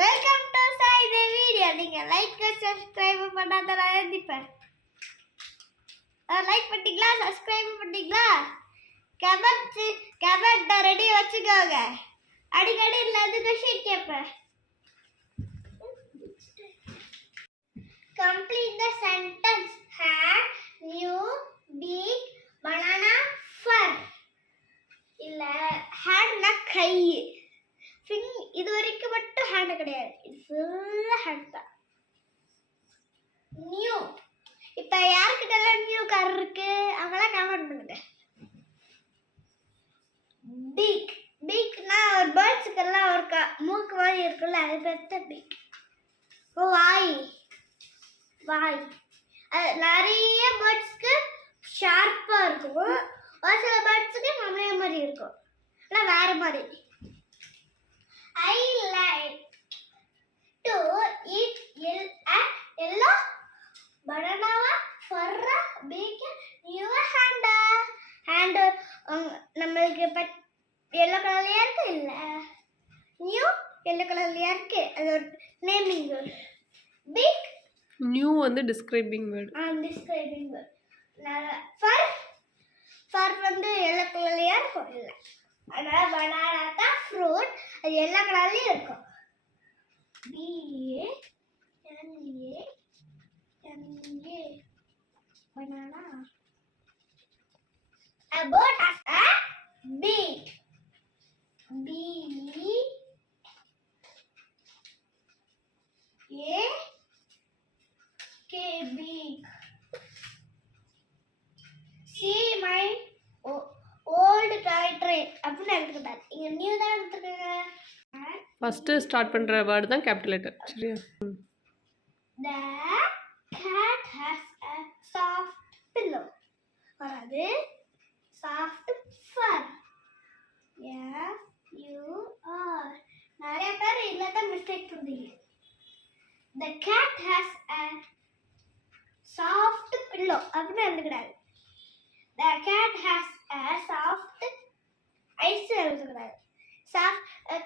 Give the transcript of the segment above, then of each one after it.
Welcome to Sai video. நீங்க like subscribe பண்ணாத இருப்பேன். லைக் பண்ணிட்டீங்களா? சப்ஸ்கிரைப் பண்ணிட்டீங்களா? கமெண்ட் ரெடி வச்சுக்கோங்க. அடிக்கடி இல்லாத கொஸ்டின் கேட்பேன். Complete the sentence. Had new big banana fur. இல்ல ஹேண்ட்னா கை. இது வரைக்கும் மட்டும் ஹேண்ட் கிடையாது, இது ஃபுல்லா ஹேண்ட் தான். நியூ. இப்ப யாருக்கிட்ட நியூ கார் இருக்கு அவங்களாம் கமெண்ட் பண்ணுங்க. பிக். பிக்னா ஒரு பேர்ட்ஸுக்கெல்லாம் ஒரு மூக்கு மாதிரி இருக்குல்ல, அது பேர் தான் பிக். வாய். வாய் நிறைய பேர்ட்ஸ்க்கு ஷார்ப்பா இருக்கும், ஒரு சில பேர்ட்ஸ்க்கு நம்மளே மாதிரி இருக்கும், ஆனால் வேற மாதிரி. I like to eat yellow banana for a big new hand. Hand நம்மளுக்கு yellow கலர்லயா இருக்கு, இல்ல நியூ yellow கலர்லயா இருக்கு, அது ஒரு நேமிங் வேர்ட். பிக் நியூ வந்து டிஸ்கிரைபிங் வேர்ட். Describing word. ஃபர் ஃபர் வந்து yellow கலர்லயா இருக்கும், இல்ல அதனால பனானா தான் ஃப்ரூட், அது எல்லா கலர்லயும் இருக்கும். B-A-N-A banana. A bird has a beak. B-A-K beak. See my old toy train அப்படின்னு எடுத்துக்கிட்டாரு. இங்க நியூ தான் எடுத்துக்கங்க. ஃபர்ஸ்ட் ஸ்டார்ட் பண்ற வேர்ட் தான் கேபிட்டல் லெட்டர். சரியா? The cat has a soft pillow. வராது. soft fur. F-U-R. நிறைய பேர் இல்ல தான் மிஸ்டேக் பண்றீங்க. The cat has a soft pillow அப்படின்னு எடுத்துக்கிட்டாரு. The cat has a soft ice எழுதுகிறாரு.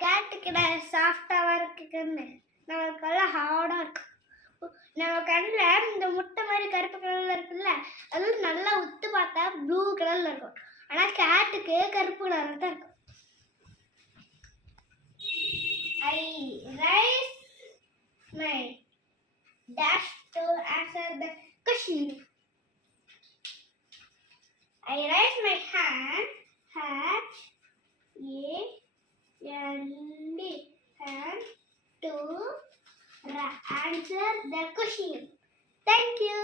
கேட்டுக்கு சாஃப்டாக இருக்குன்னு நமக்கெல்லாம் ஹார்டாக இருக்கு. நம்ம கண்ணில் இந்த முட்டை மாதிரி கருப்பு கலரில் இருக்குல்ல, அது நல்லா உத்து பார்த்தா ப்ளூ கலரில் இருக்கும், ஆனால் கேட்டுக்கு கருப்பு கலரில் தான் இருக்கும். I raise my dash to answer the question. I raise my hand, H-A-N-D, hand, to answer the question. Thank you.